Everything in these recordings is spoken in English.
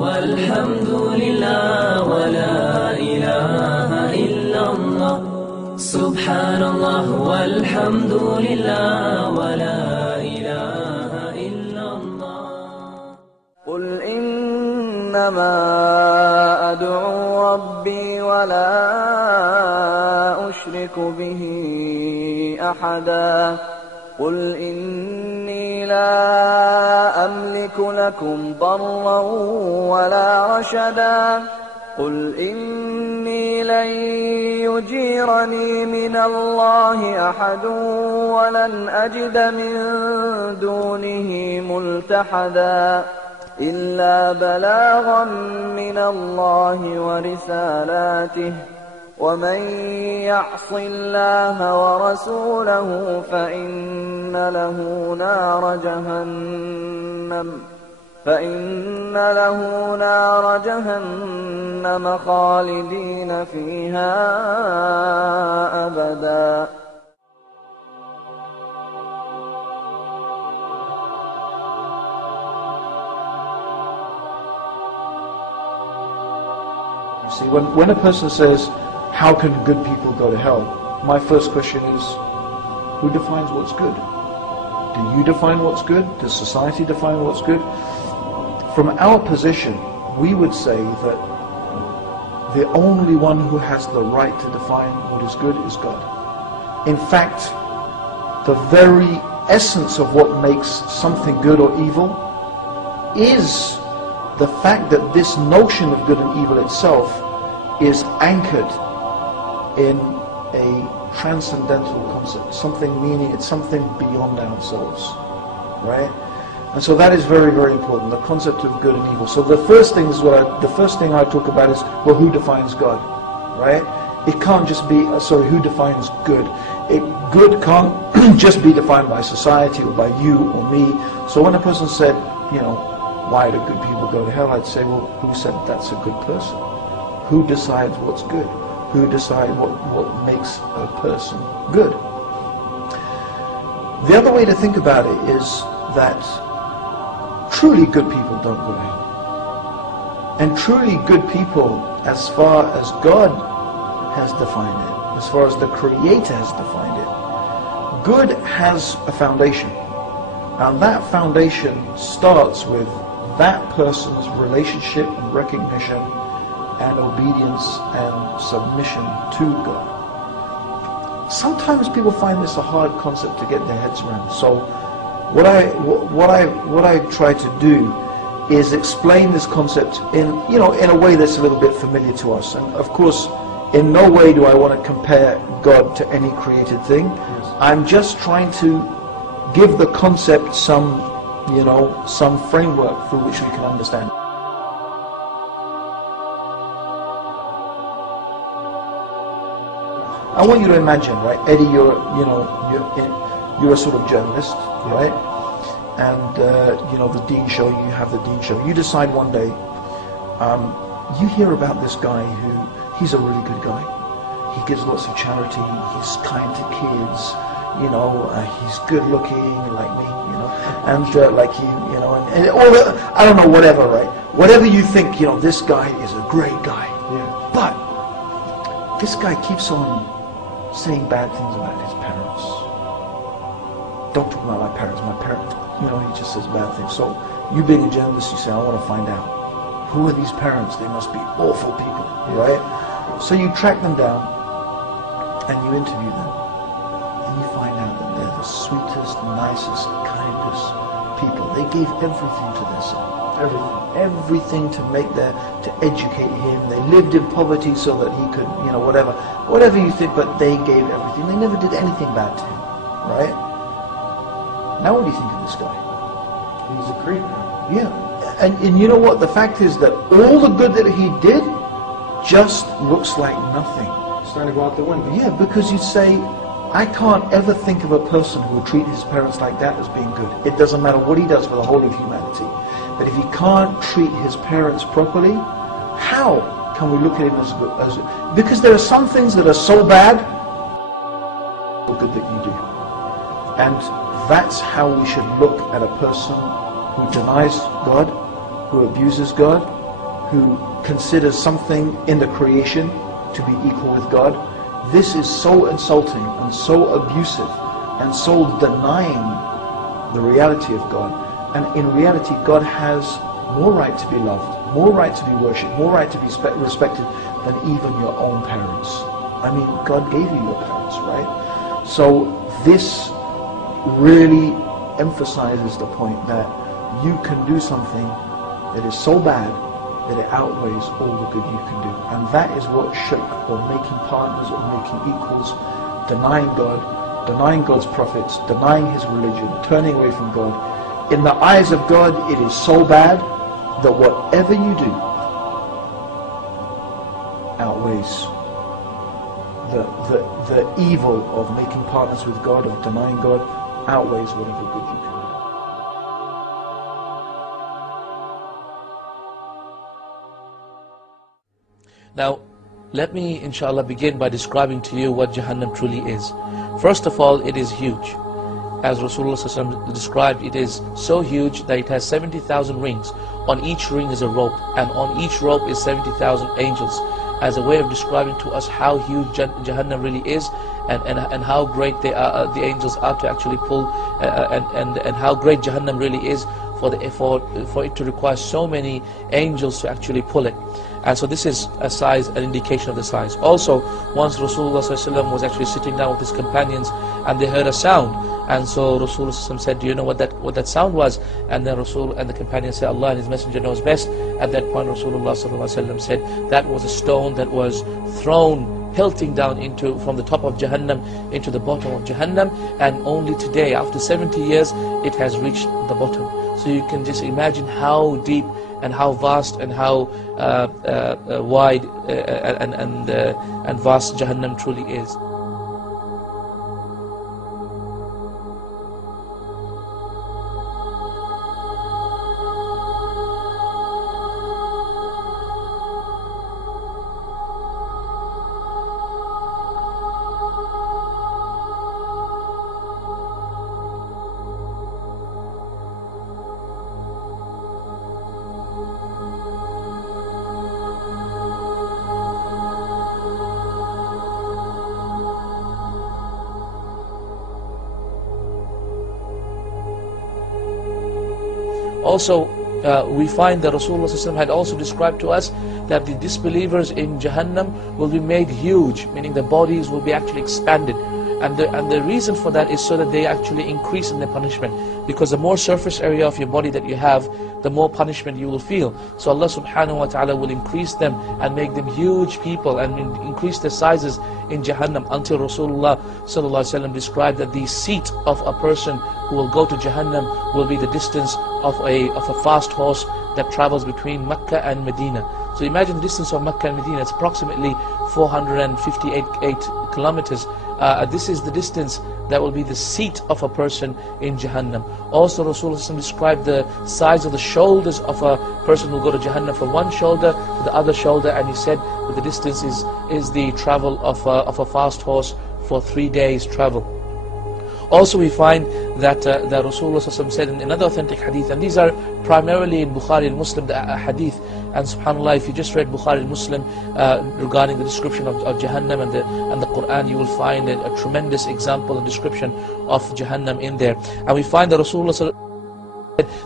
والحمد لله ولا إله إلا الله سبحان الله والحمد لله ولا إله إلا الله قل إنما أدعو ربي ولا أشرك به أحدا قل إني لا أملك لكم ضرا ولا رشدا قل إني لن يجيرني من الله أحد ولن أجد من دونه ملتحدا إلا بلاغا من الله ورسالاته ومن يعص الله ورسوله فإن له نار جهنم خالدين فيها أبدا. See, when a person says, how can good people go to hell? My first question is, who defines what's good? Do you define what's good? Does society define what's good? From our position, we would say that the only one who has the right to define what is good is God. In fact, the very essence of what makes something good or evil is the fact that this notion of good and evil itself is anchored in a transcendental concept, something meaning it's something beyond ourselves, right? And so that is very, very important, the concept of good and evil. So the first thing I talk about is, well, who defines God, right? It can't just be, who defines good? Good can't just be defined by society or by you or me. So when a person said, why do good people go to hell? I'd say, well, who said that's a good person? Who decides what's good? Who decides what makes a person good? The other way to think about it is that truly good people don't go to hell. And truly good people, as far as God has defined it, as far as the Creator has defined it, good has a foundation. And that foundation starts with that person's relationship and recognition and obedience and submission to God. Sometimes people find this a hard concept to get their heads around. So what I try to do is explain this concept in a way that's a little bit familiar to us. And of course, in no way do I want to compare God to any created thing. Yes. I'm just trying to give the concept some framework through which we can understand. I want you to imagine, right, Eddie, you're a sort of journalist, right? And the Dean Show, you have the Dean Show. You decide one day, you hear about this guy he's a really good guy. He gives lots of charity. He's kind to kids. He's good looking, like me, and like you, and all the, I don't know, whatever, right? Whatever you think, this guy is a great guy. Yeah. But this guy keeps on saying bad things about his parents. Don't talk about my parents. He just says bad things. So you being a journalist, you say, I want to find out, who are these parents? They must be awful people, right? So you track them down and you interview them. And you find out that they're the sweetest, nicest, kindest people. They gave everything to their son. Everything to educate him. They lived in poverty so that he could, whatever you think, but they gave everything. They never did anything bad to him, right? Now what do you think of this guy? He's a creep. Yeah. And you know what? The fact is that all the good that he did just looks like nothing. It's starting to go out the window. Yeah, because you say, I can't ever think of a person who would treat his parents like that as being good. It doesn't matter what he does for the whole of humanity. But if he can't treat his parents properly, how can we look at him as good? Because there are some things that are so bad, so good that you do. And that's how we should look at a person who denies God, who abuses God, who considers something in the creation to be equal with God, this is so insulting and so abusive and so denying the reality of God. And in reality, God has more right to be loved, more right to be worshipped, more right to be respected than even your own parents. I mean, God gave you your parents, right? So this really emphasizes the point that you can do something that is so bad that it outweighs all the good you can do. And that is what shirk, or making partners, or making equals, denying God, denying God's prophets, denying His religion, turning away from God. In the eyes of God, it is so bad that whatever you do outweighs the evil of making partners with God, of denying God, outweighs whatever good you can do. Now, let me, inshallah, begin by describing to you what Jahannam truly is. First of all, it is huge. As Rasulullah ﷺ described, it is so huge that it has 70,000 rings. On each ring is a rope, and on each rope is 70,000 angels, as a way of describing to us how huge Jahannam really is, and how great they are, the angels are to actually pull, and how great Jahannam really is for it to require so many angels to actually pull it. And so this is a size, an indication of the size. Also, once Rasulullah ﷺ was actually sitting down with his companions, and they heard a sound, and so Rasulullah ﷺ said, "Do you know what that sound was?" And then Rasul and the companions said, "Allah and His Messenger knows best." At that point, Rasulullah ﷺ said, "That was a stone that was thrown, pelting down from the top of Jahannam into the bottom of Jahannam, and only today, after 70 years, it has reached the bottom." So you can just imagine how deep and how vast and how wide and vast Jahannam truly is. Also, we find that Rasulullah ﷺ had also described to us that the disbelievers in Jahannam will be made huge, meaning the bodies will be actually expanded. And the reason for that is so that they actually increase in their punishment. Because the more surface area of your body that you have, the more punishment you will feel. So Allah subhanahu wa ta'ala will increase them and make them huge people and increase their sizes in Jahannam, until Rasulullah sallallahu alaihi wasallam described that the seat of a person who will go to Jahannam will be the distance of a fast horse that travels between Mecca and Medina. So imagine the distance of Mecca and Medina, it's approximately 458 kilometers. This is the distance that will be the seat of a person in Jahannam. Also, Rasulullah described the size of the shoulders of a person who will go to Jahannam, from one shoulder to the other shoulder, and he said that the distance is the travel of a fast horse for 3 days travel. Also, we find that Rasulullah said in another authentic hadith, and these are primarily in Bukhari and Muslim, the hadith. And subhanAllah, if you just read Bukhari and Muslim regarding the description of Jahannam and the Quran, you will find a tremendous example and description of Jahannam in there. And we find that Rasulullah said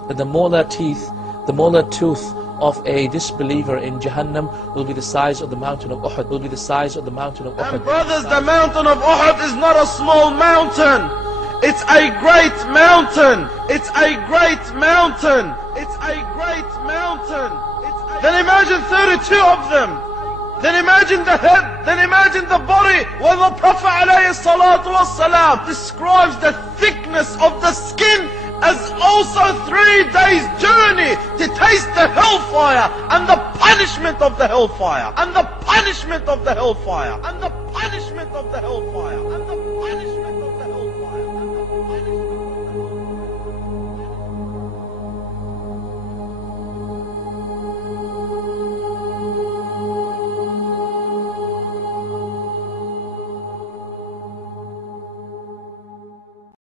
that the molar tooth of a disbeliever in Jahannam will be the size of the mountain of Uhud. Will be the size of the mountain of Uhud. And brothers, the mountain of Uhud is not a small mountain. It's a great mountain. It's a great mountain. It's a great mountain. Then imagine 32 of them. Then imagine the head. Then imagine the body. When the Prophet ﷺ describes the thickness of the skin as also 3 days journey to taste the hellfire and the punishment of the hellfire and the punishment of the hellfire and the punishment of the hellfire and the punishment